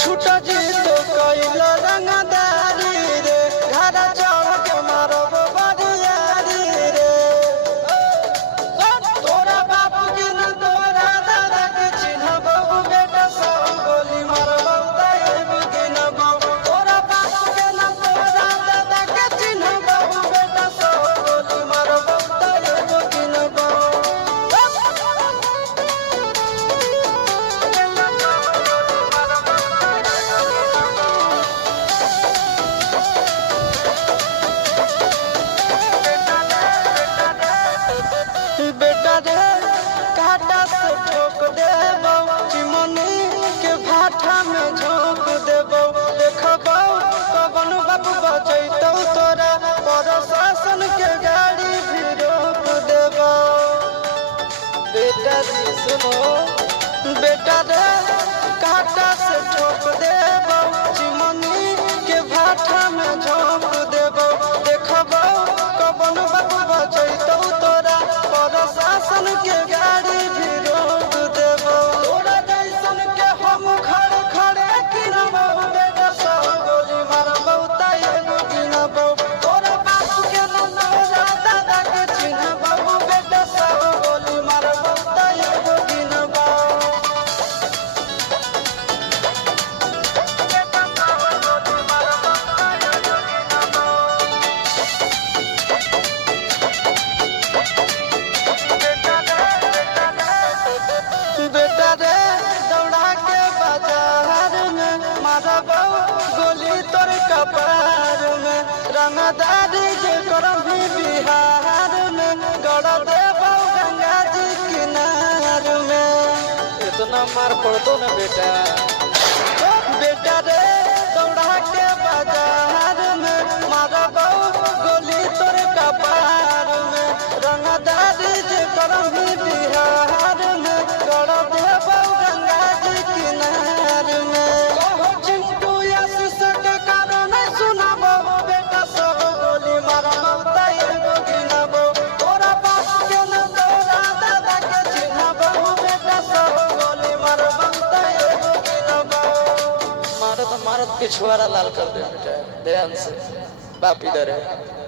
छूटा जी तो कैल रंगदारी रे घर चढ़ के मारब बरियारी रे तोरा बाप के न तोरा दादा के चिन्हब बेटा सब गोली मारब तैब गिनब तोरा बाप के न तोरा दादा के चिन्हब बेटा सब गोली मारब तैब गिनब बेटा रे काटा से ठोक देबो चिमनी के भाठा में झोंक देबो देखबो कवन बाबू बजैतौ तोरा प्रशासन के गाड़ी भी रोक देबो बेटा जी सुनो बेटा रे काटा से ठोक देबो चिमनी के भाठा में झोंक देबो देखबो कवन बाबू बजैतौ तोरा प्रशासन के गाड़ी भी रोक देबो तोरा जैसन के हम खड़े खड़े गिनबो बेटा सब गोली मारबो तैब गिनबो तोरा बाप के न तोरा दादा के चिन्हबो बेटा सब गोली मारबो तैब गिनबो बेटा सब गोली मारबो तैब गिनबो बेटा रे दौड़ा के बाजार में मारबो गोली तोर कपार में रंगदारी जे करभी बिहार में गड़ देबो गंगा जी किनार में इतना मार पड़तो न बेटा बेटा रे दौड़ा के बाजार में मारबो गोली तोर कपार में रंगदारी जे करभी बिहार में गड़ देबो गंगा जी किनार में कहो चिंटू आशीष के कारण सुनबो बेटा सब गोली मारबो तैब गिनबो तोरा बाप के न तोरा दादा के चिन्हबो बेटा सब गोली मारबो तैब गिनबो मारत मारत के छुआरा लाल कर दे बेटा ध्यान से बाप इधर है।